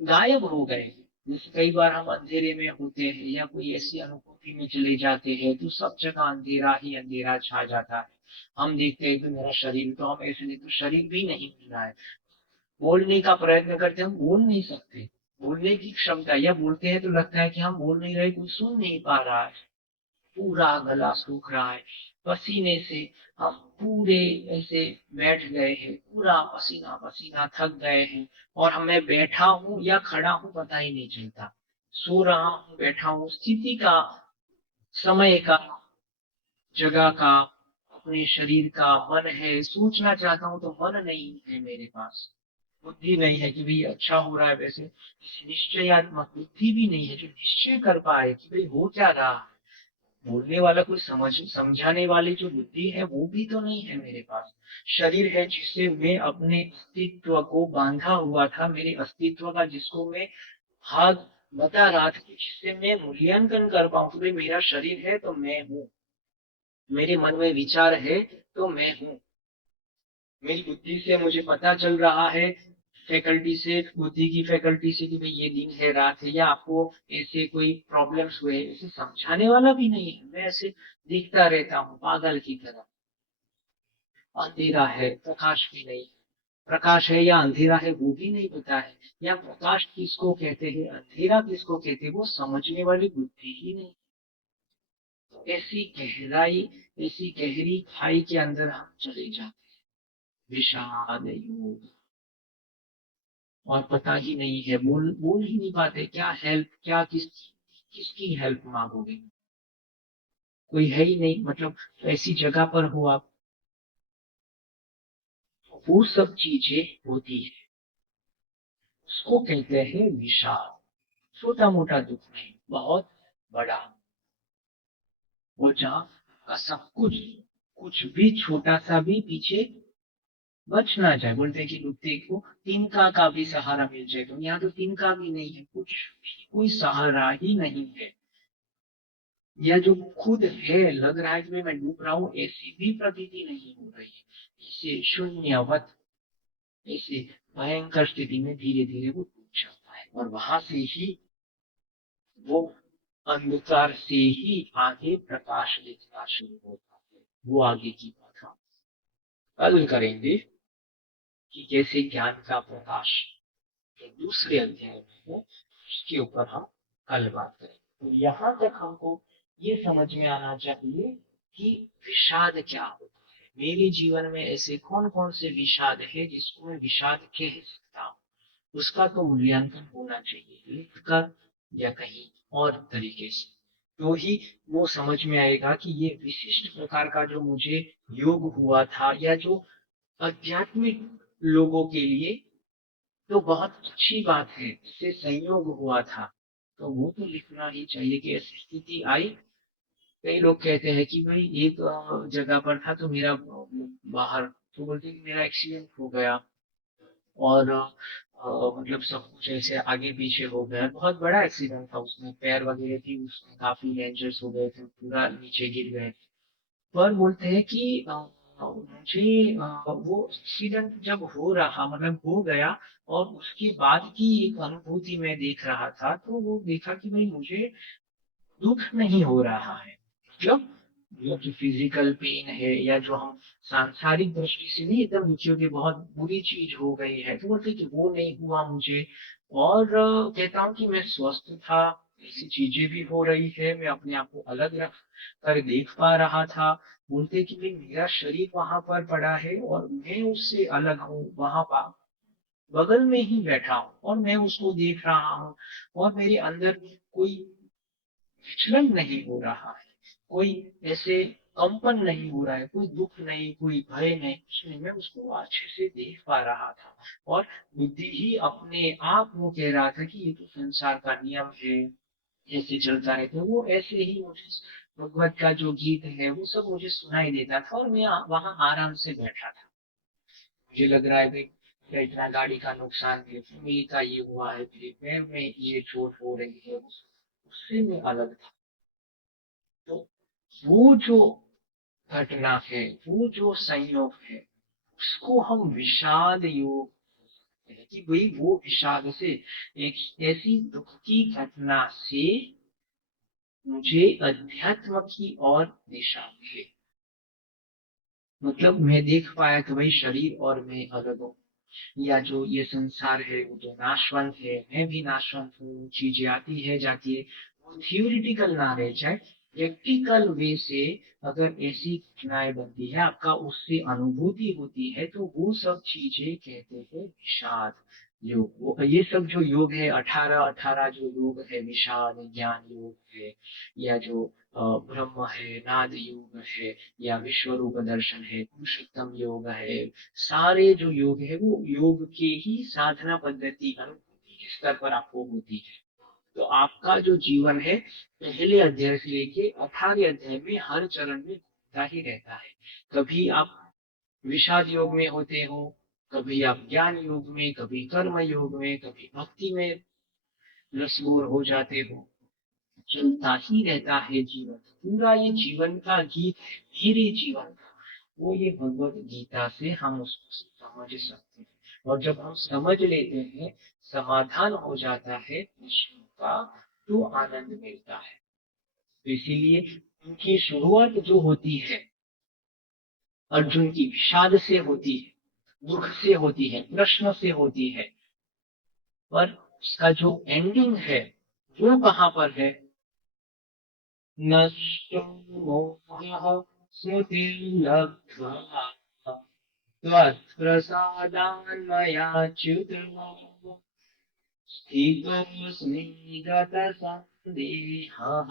गायब हो गए हैं। जैसे कई बार हम अंधेरे में होते हैं या कोई ऐसी अनुभूति में चले जाते हैं तो सब जगह अंधेरा ही अंधेरा छा जाता है, हम देखते हैं कि मेरा शरीर, तो हम ऐसे नहीं, तो शरीर भी नहीं मिल रहा है, बोलने का प्रयत्न करते हैं हम बोल नहीं सकते, बोलने की क्षमता, या बोलते हैं तो लगता है कि हम बोल नहीं रहे, कोई सुन नहीं पा रहा है, पूरा गला सूख रहा है, पसीने से हम पूरे ऐसे बैठ गए हैं, पूरा पसीना पसीना थक गए हैं, और मैं बैठा हूँ या खड़ा हूँ पता ही नहीं चलता, सो रहा हूँ बैठा हूँ, स्थिति का, समय का, जगह का, अपने शरीर का, मन है, सोचना चाहता हूँ तो मन नहीं है मेरे पास, बुद्धि नहीं है कि भाई अच्छा हो रहा है, वैसे निश्चयात्मक बुद्धि भी नहीं है जो निश्चय कर पाए कि भाई हो क्या रहा है, बोलने वाला कोई समझाने वाली जो बुद्धि है वो भी तो नहीं है मेरे पास। शरीर है जिससे मैं अपने अस्तित्व को बांधा हुआ था, मेरे अस्तित्व का जिसको मैं हाथ बता रहा था, जिससे मैं मूल्यांकन कर पाऊं कि भाई मेरा शरीर है तो मैं हूँ, मेरे मन में विचार है तो मैं हूँ, मेरी बुद्धि से मुझे पता चल रहा है, फैकल्टी से, बुद्धि की फैकल्टी से कि भाई ये दिन है रात है, या आपको ऐसे कोई प्रॉब्लम्स हुए, इसे समझाने वाला भी नहीं है, मैं ऐसे देखता रहता हूँ पागल की तरह। अंधेरा है, प्रकाश भी नहीं, प्रकाश है या अंधेरा है वो भी नहीं पता है, या प्रकाश किसको कहते हैं, अंधेरा किसको कहते हैं, वो समझने वाली बुद्धि ही नहीं। ऐसी गहराई, ऐसी गहरी खाई के अंदर हम चले जाते हैं, विषाद योग, और पता ही नहीं है, बोल बोल ही नहीं पाते, क्या हेल्प, क्या किसकी हेल्प मांगोगे, कोई है ही नहीं, मतलब ऐसी जगह पर हो आप, वो सब चीजें होती है, उसको कहते हैं विषाद। छोटा मोटा दुख नहीं, बहुत बड़ा, वो जहाँ का सब कुछ, कुछ भी छोटा सा भी पीछे बच ना जाए, बोलते हैं कि कुत्ते को तिनका का भी सहारा मिल जाए, तो यहाँ तो तिनका भी नहीं है, कुछ भी कोई सहारा ही नहीं है, या जो खुद है लग रहा है कि मैं डूब रहा हूँ, ऐसी भी प्रतीति नहीं हो रही है, इसे शून्यवत, ऐसे भयंकर स्थिति में धीरे धीरे वो डूब जाता है, और वहां से ही वो अंधकार से ही आगे प्रकाश दिखना शुरू होता है। वो आगे की बात हम कल करेंगे कि कैसे ज्ञान का प्रकाश जो दूसरे अध्याय में है उसके ऊपर हम कल बात करेंगे। तो यहाँ तक हमको ये समझ में आना चाहिए कि विषाद क्या होता है, मेरे जीवन में ऐसे कौन कौन से विषाद है जिसको मैं विषाद कह सकता हूँ, उसका तो मूल्यांकन होना चाहिए, लिख कर या कहीं और तरीके से, तो ही वो समझ में आएगा कि ये विशिष्ट प्रकार का जो मुझे योग हुआ था, या जो आध्यात्मिक लोगों के लिए तो बहुत अच्छी बात है, इससे संयोग हुआ था, तो वो तो लिखना ही चाहिए कि ऐसी स्थिति आई। कई लोग कहते हैं कि भाई एक जगह पर था तो मेरा बाहर, तो बोलते कि मेरा एक्सीडेंट हो गया, और मतलब सब कुछ ऐसे आगे पीछे हो गया, बहुत बड़ा एक्सीडेंट था, उसमें पैर वगैरह थी, उसमें काफी डेंजर्स हो गए थे, पूरा नीचे गिर गए थे, पर बोलते हैं कि मुझे वो एक्सीडेंट जब हो रहा, मतलब हो गया, और उसके बाद की एक अनुभूति मैं देख रहा था, तो वो देखा कि भाई मुझे दुख नहीं हो रहा है, मतलब जो फिजिकल पेन है, या जो हम सांसारिक दृष्टि से नहीं एकदम दुखी होती, बहुत बुरी चीज हो गई है, तो बोलते कि वो नहीं हुआ मुझे, और कहता हूँ कि मैं स्वस्थ था, ऐसी चीजें भी हो रही है, मैं अपने आप को अलग रख कर देख पा रहा था, बोलते कि भाई मेरा शरीर वहां पर पड़ा है और मैं उससे अलग हूँ, वहां पर बगल में ही बैठा हूँ और मैं उसको देख रहा हूँ, और मेरे अंदर कोई विचलन नहीं हो रहा है, कोई ऐसे कंपन नहीं हो रहा है, कोई दुख नहीं, कोई भय नहीं, कुछ नहीं, मैं उसको अच्छे से देख पा रहा था, और बुद्धि ही अपने आप वो कह रहा था कि ये तो संसार का नियम है, ऐसे चलता है, तो वो ऐसे ही मुझे भगवत का जो गीत है वो सब मुझे सुनाई देता था, और मैं वहां आराम से बैठा था, मुझे लग रहा है कि क्या इतना गाड़ी का नुकसान है, फैमिली का ये हुआ है, मेरे पैर में ये चोट हो रही है, उससे मैं अलग था, तो वो जो घटना है, वो जो संयोग है, उसको हम विषाद योग कहते हैं, कि भाई वो विषाद से, एक ऐसी दुख की घटना से मुझे अध्यात्म की ओर दिशा मिली, मतलब मैं देख पाया कि भाई शरीर और मैं अलग हूँ, या जो ये संसार है वो तो नाशवंत है, मैं भी नाशवंत हूँ, चीजें आती है जाती है, वो थियोरिटिकल ना रह जाए, प्रैक्टिकल वे से अगर ऐसी घटनाएं बनती है, आपका उससे अनुभूति होती है, तो वो सब चीजें कहते हैं विषाद योग। ये सब जो योग है, 18 जो योग है, विषाद ज्ञान योग है, या जो ब्रह्म है, नाद योग है, या विश्व रूप दर्शन है, पुरुषोत्तम योग है, सारे जो योग है वो योग के ही साधना पद्धति अनुभूति के स्तर पर आपको होती है। तो आपका जो जीवन है, पहले अध्याय से लेके 18वें अध्याय में हर चरण में घूमता ही रहता है। कभी आप विषाद योग में होते हो, कभी आप ज्ञान योग में, कभी कर्म योग में, कभी भक्ति में रसगोर हो जाते हो। चलता ही रहता है जीवन, पूरा ये जीवन का गीत है, मेरे जीवन का। वो ये भगवत गीता से हम उसको समझ सकते हैं, और जब हम समझ लेते हैं, समाधान हो जाता है प्रश्न का, तो आनंद मिलता है। तो इसीलिए उनकी शुरुआत जो होती है अर्जुन की, विषाद से होती है, दुख से होती है, प्रश्न से होती है, पर उसका जो एंडिंग है वो कहाँ पर है? नष्टो मोहः स्मृतिर्लब्ध्वा त्वत्प्रसादान्मयाच्युत स्थितोऽस्मि गतसन्देहः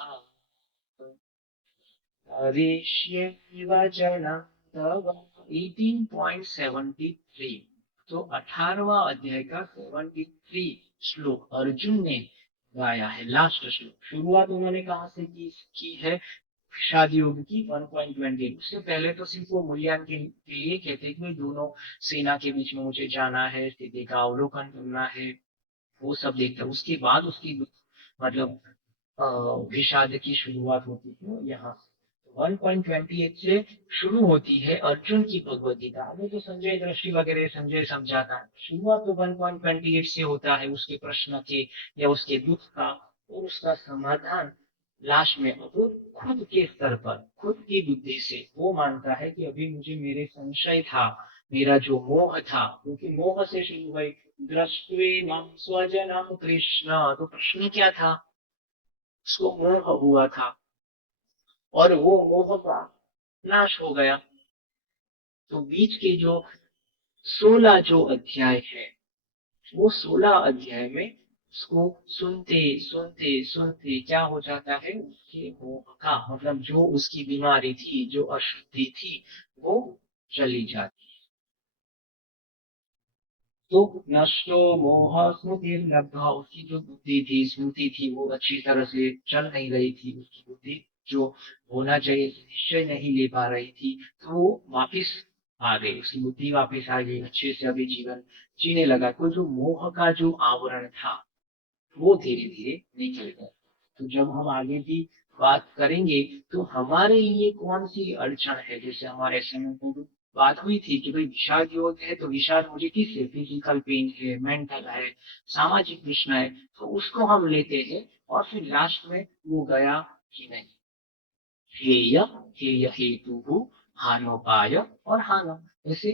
करिष्ये वचनं तव। 18.73। तो 18वां अध्याय का 73 श्लोक अर्जुन ने गाया है, लास्ट श्लोक। शुरुआत उन्होंने कहाँ से की है? विषाद योग की 1.20। उससे पहले तो सिर्फ वो मूल्यांकन के लिए कहते कि दोनों सेना के बीच में मुझे जाना है, स्थिति का अवलोकन करना है, वो सब देखता है। उसके बाद उसकी मतलब विषाद की शुरुआत होती है यहाँ से। 1.28 से शुरू होती है अर्जुन की भगवत गीता। हमें तो संजय दृष्टि वगैरह संजय समझाता है, शुरुआत तो 1.28 से होता है, उसके प्रश्न के या उसके दुख का, और उसका समाधान लास्ट में अब खुद के स्तर पर, खुद की बुद्धि से वो मानता है कि अभी मुझे मेरे संशय था, मेरा जो मोह था, क्योंकि मोह से शुरू हुई, दृष्टवे माम स्वजनम कृष्ण। तो प्रश्न क्या था? उसको मोह हुआ था, और वो मोह का नाश हो गया। तो बीच के जो 16 जो अध्याय है, वो 16 अध्याय में उसको सुनते सुनते सुनते क्या हो जाता है, उसके मोह का मतलब जो उसकी बीमारी थी, जो अशुद्धि थी, वो चली जाती। तो नष्टो मोह स्मृति लब्धा, उसकी जो बुद्धि थी, स्मृति थी, वो अच्छी तरह से चल नहीं रही थी, उसकी बुद्धि जो होना चाहिए निश्चय नहीं ले पा रही थी, तो वो वापिस आ गई, उसकी बुद्धि वापिस आ गई, अच्छे से अभी जीवन जीने लगा। तो जो मोह का जो आवरण था वो धीरे धीरे निकल गया। तो जब हम आगे भी बात करेंगे, तो हमारे लिए कौन सी अड़चन है, जैसे हमारे समय में बात हुई थी कि भाई विषाद योग है, तो विषाद मुझे किससे? फिजिकल पेन है, मेंटल है, सामाजिक प्रश्न है, तो उसको हम लेते हैं, और फिर लास्ट में वो गया कि नहीं, हेय हेय हेतु हानोपाय और हान, ऐसे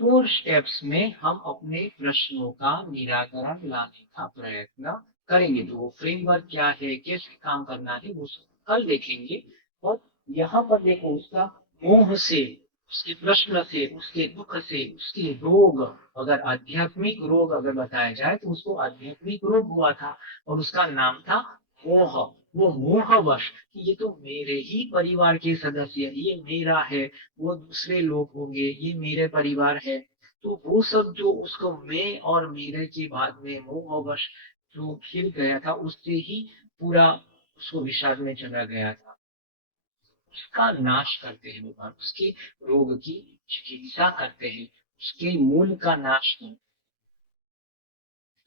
4 स्टेप्स में हम अपने प्रश्नों का निराकरण लाने का प्रयत्न करेंगे। तो वो फ्रेमवर्क क्या है, कैसे काम करना है, वो सब कल देखेंगे। और यहाँ पर देखो, उसका मोह से, उसके प्रश्न से, उसके दुख से, उसके रोग, अगर आध्यात्मिक रोग अगर बताया जाए, तो उसको आध्यात्मिक रोग हुआ था, और उसका नाम था मोह। वो मोहवश कि ये तो मेरे ही परिवार के सदस्य, ये मेरा है, वो दूसरे लोग होंगे, ये मेरे परिवार है। तो वो सब जो उसको मैं और मेरे के बाद में मोहवश जो घिर गया था, उससे ही पूरा उसको विषाद में चला गया था। उसका नाश करते हैं भगवान, उसके रोग की चिकित्सा करते हैं, उसके मूल का नाश करते हैं।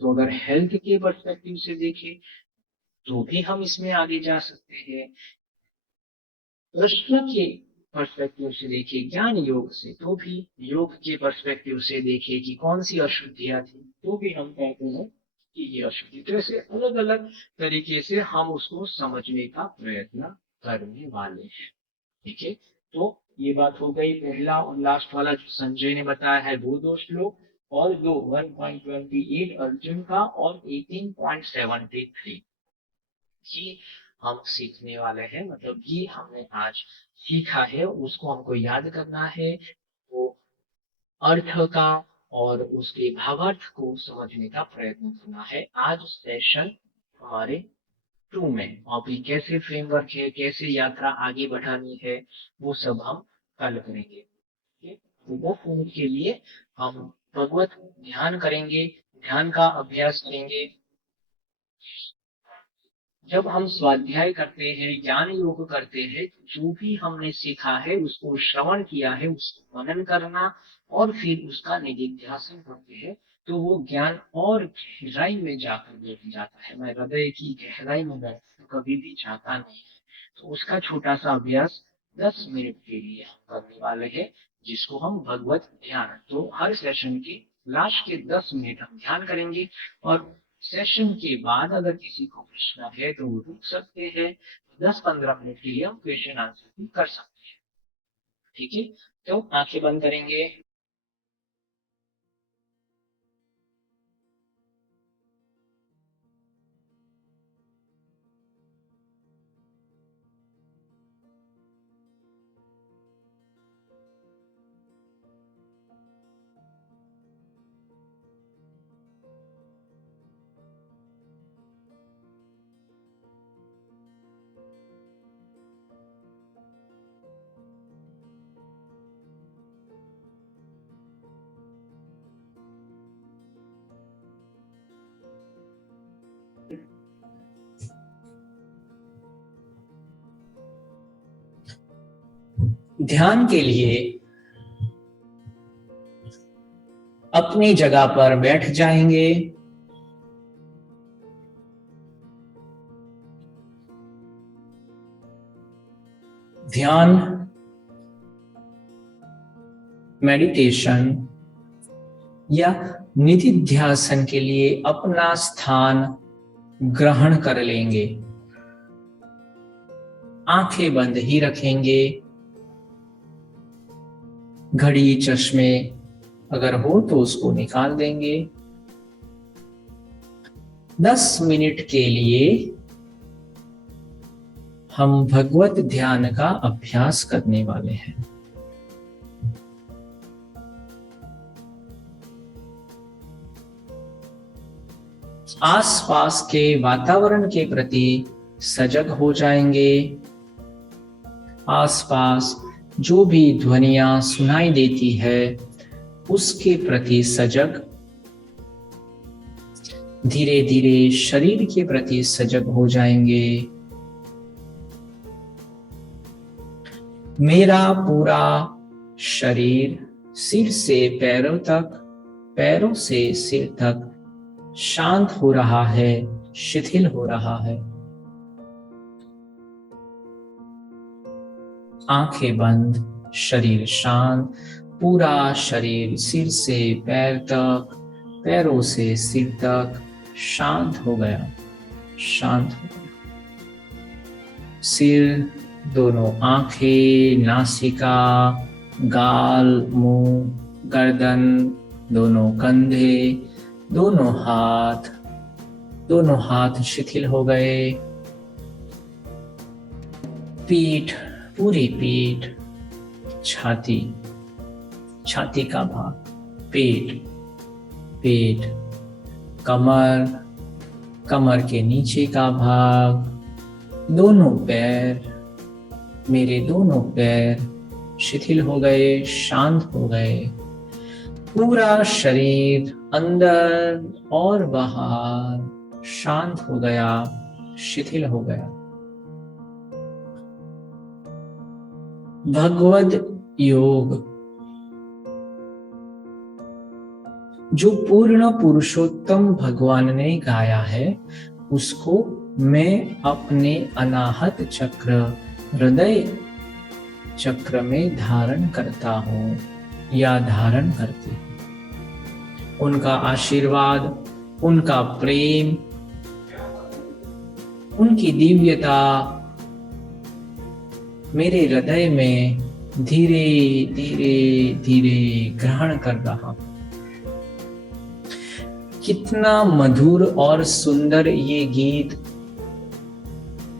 तो अगर हेल्थ के पर्सपेक्टिव से देखें, तो भी हम इसमें आगे जा सकते हैं। कृष्ण के पर्सपेक्टिव से देखे, ज्ञान योग से, तो भी योग के पर्सपेक्टिव से देखे कि कौन सी अशुद्धियां थी, तो भी हम कहते हैं कि ये अशुद्धि। तो ऐसे अलग अलग तरीके से हम उसको समझने का प्रयत्न करने वाले हैं। ठीक है, तो ये बात हो गई। पहला और लास्ट वाला जो संजय ने बताया है, वो 2 श्लोक, और दो 1.28 अर्जुन का, और 18.73 ये हम सीखने वाले हैं, मतलब ये हमने आज सीखा है उसको हमको याद करना है, वो अर्थ का और उसके भावार्थ को समझने का प्रयत्न करना है। आज सेशन हमारे 2 में अभी कैसे फ्रेमवर्क है, कैसे यात्रा आगे बढ़ानी है, वो सब हम कल करेंगे। ठीक है? तो 10 मिनट के लिए हम भगवत ध्यान करेंगे, ध्यान का अभ्यास करेंगे। जब हम स्वाध्याय करते हैं, ज्ञान योग करते हैं, जो भी हमने सीखा है उसको श्रवण किया है उसको मनन करना और फिर उसका निधिध्यासन करते हैं, तो वो ज्ञान और गहराई में जाकर बैठ जाता है। मैं हृदय की गहराई में बैठ कभी भी जाता नहीं है। तो उसका छोटा सा अभ्यास 10 मिनट के लिए हम करने वाले हैं, जिसको हम भगवत ध्यान, तो हर सेशन के लास्ट के 10 मिनट हम ध्यान करेंगे, और सेशन के बाद अगर किसी को प्रश्न है तो वो रुक सकते हैं। 10-15 मिनट के लिए हम क्वेश्चन आंसर भी कर सकते हैं। ठीक है, तो आंखें बंद करेंगे। ध्यान के लिए अपनी जगह पर बैठ जाएंगे। ध्यान, मेडिटेशन या निधिध्यासन के लिए अपना स्थान ग्रहण कर लेंगे। आंखें बंद ही रखेंगे। घड़ी, चश्मे अगर हो तो उसको निकाल देंगे। 10 मिनट के लिए हम भगवत ध्यान का अभ्यास करने वाले हैं। आसपास के वातावरण के प्रति सजग हो जाएंगे। आसपास जो भी ध्वनियां सुनाई देती है उसके प्रति सजग, धीरे धीरे शरीर के प्रति सजग हो जाएंगे। मेरा पूरा शरीर सिर से पैरों तक, पैरों से सिर तक शांत हो रहा है, शिथिल हो रहा है। आंखें बंद, शरीर शांत, पूरा शरीर सिर से पैर तक, पैरों से सिर तक शांत हो गया, शांत हो गया। सिर, दोनों आंखें, नासिका, गाल, मुंह, गर्दन, दोनों कंधे, दोनों हाथ शिथिल हो गए। पीठ, पूरी पीठ, छाती, छाती का भाग, पेट, कमर, कमर के नीचे का भाग, दोनों पैर, मेरे दोनों पैर शिथिल हो गए, शांत हो गए। पूरा शरीर अंदर और बाहर शांत हो गया, शिथिल हो गया। भगवद योग जो पूर्ण पुरुषोत्तम भगवान ने गाया है, उसको मैं अपने अनाहत चक्र, हृदय चक्र में धारण करता हूँ या धारण करती हूँ। उनका आशीर्वाद, उनका प्रेम, उनकी दिव्यता मेरे हृदय में धीरे धीरे धीरे ग्रहण कर रहा हूं। कितना मधुर और सुंदर ये गीत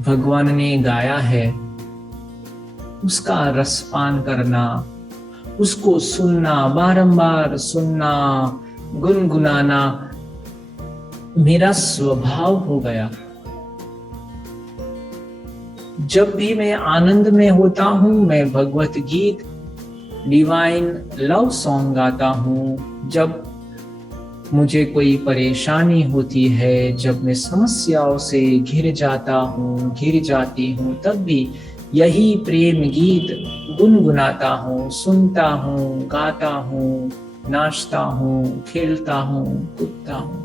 भगवान ने गाया है उसका रसपान करना, उसको सुनना, बारंबार सुनना, गुनगुनाना मेरा स्वभाव हो गया। जब भी मैं आनंद में होता हूं, मैं भगवत गीत, डिवाइन लव सॉन्ग गाता हूं। जब मुझे कोई परेशानी होती है, जब मैं समस्याओं से घिर जाता हूं, घिर जाती हूं, तब भी यही प्रेम गीत गुनगुनाता हूँ, सुनता हूँ, गाता हूँ, नाचता हूँ, खेलता हूँ, कूदता हूँ।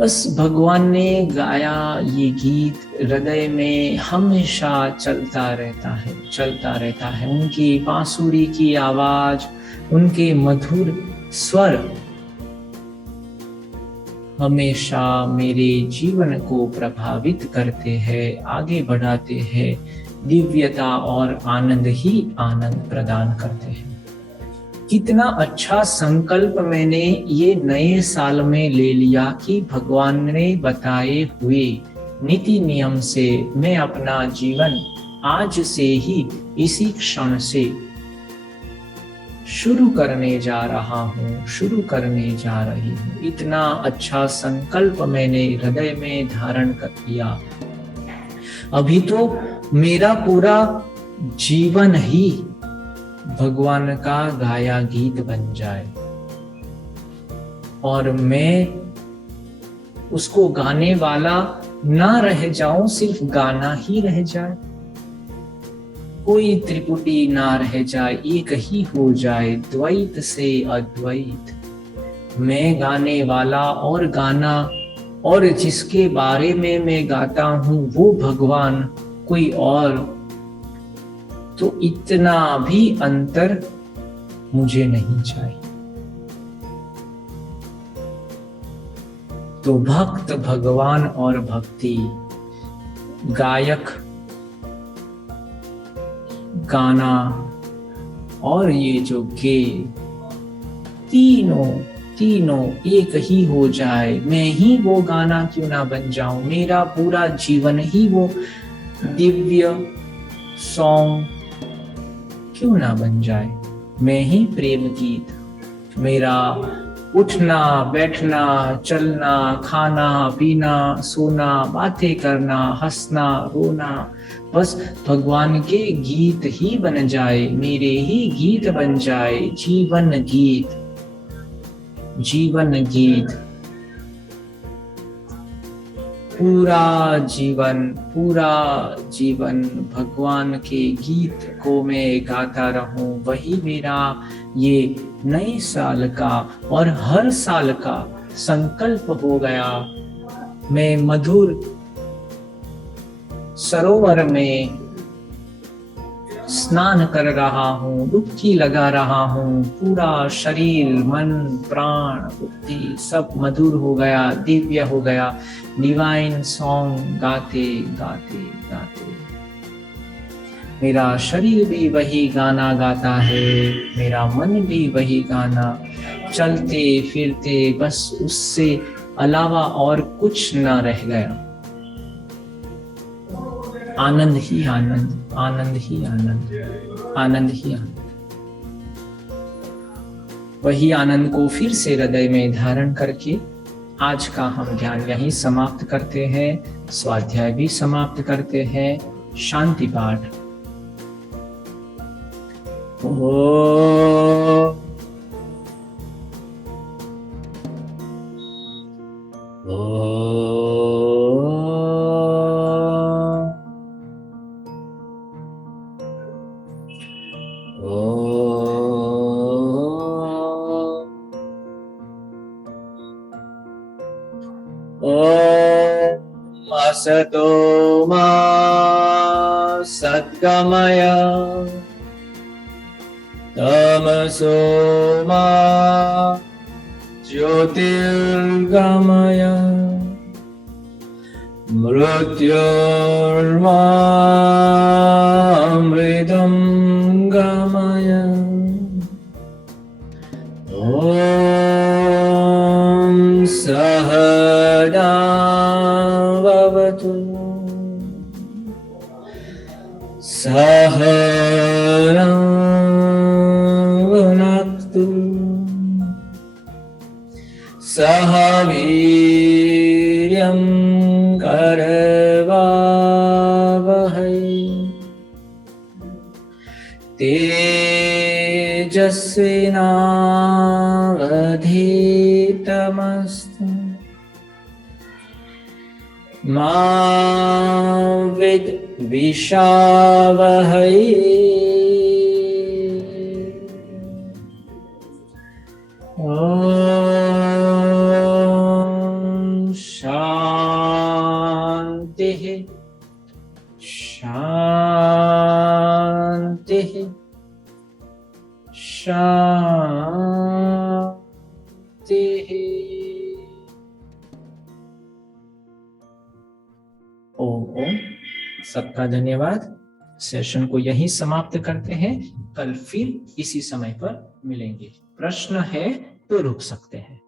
बस भगवान ने गाया ये गीत हृदय में हमेशा चलता रहता है। उनकी बांसुरी की आवाज, उनके मधुर स्वर हमेशा मेरे जीवन को प्रभावित करते हैं, आगे बढ़ाते हैं, दिव्यता और आनंद ही आनंद प्रदान करते हैं। कितना अच्छा संकल्प मैंने ये नए साल में ले लिया कि भगवान ने बताए हुए नीति नियम से मैं अपना जीवन आज से ही इसी क्षण से शुरू करने जा रहा हूँ, शुरू करने जा रही हूँ। इतना अच्छा संकल्प मैंने हृदय में धारण कर लिया। अभी तो मेरा पूरा जीवन ही भगवान का गाया गीत बन जाए और मैं उसको गाने वाला ना रह जाऊं, सिर्फ गाना ही रह जाए। कोई त्रिपुटी ना रह जाए, एक ही हो जाए, द्वैत से अद्वैत। मैं गाने वाला और गाना, और जिसके बारे में मैं गाता हूं वो भगवान कोई और, तो इतना भी अंतर मुझे नहीं चाहिए। तो भक्त, भगवान और भक्ति, गायक, गाना और ये जो गे, तीनों एक ही हो जाए। मैं ही वो गाना क्यों ना बन जाऊं, मेरा पूरा जीवन ही वो दिव्य सॉन्ग क्यों ना बन जाए। मैं ही प्रेम गीत, मेरा उठना, बैठना, चलना, खाना, पीना, सोना, बातें करना, हंसना, रोना, बस भगवान के गीत ही बन जाए, मेरे ही गीत बन जाए। जीवन गीत, जीवन गीत, पूरा जीवन भगवान के गीत को मैं गाता रहूं। वही मेरा ये नए साल का और हर साल का संकल्प हो गया। मैं मधुर सरोवर में स्नान कर रहा हूँ, डुबकी लगा रहा हूँ। पूरा शरीर, मन, प्राण, बुद्धि सब मधुर हो गया, दिव्य हो गया। डिवाइन सॉन्ग गाते गाते गाते मेरा शरीर भी वही गाना गाता है, मेरा मन भी वही गाना, चलते फिरते बस उससे अलावा और कुछ ना रह गया। आनंद ही आनंद, आनंद ही आनंद, आनंद ही आनंद। वही आनंद को फिर से हृदय में धारण करके आज का हम ध्यान यहीं समाप्त करते हैं, स्वाध्याय भी समाप्त करते हैं। शांति पाठ। ओ असतो मा सद्गमय, तमसो मा ज्योतिर्गमय, मृत्योर्मा अमृतं गमय। ॐ सहना भवतु। सह वीर्यं करवावहै तेजस्विनावधीतमस्तु मा विद्विषावहै ॐ शान्तिः शान्तिः शान्तिः। ओम। सबका धन्यवाद। सेशन को यहीं समाप्त करते हैं। कल फिर इसी समय पर मिलेंगे। प्रश्न है तो रुक सकते हैं।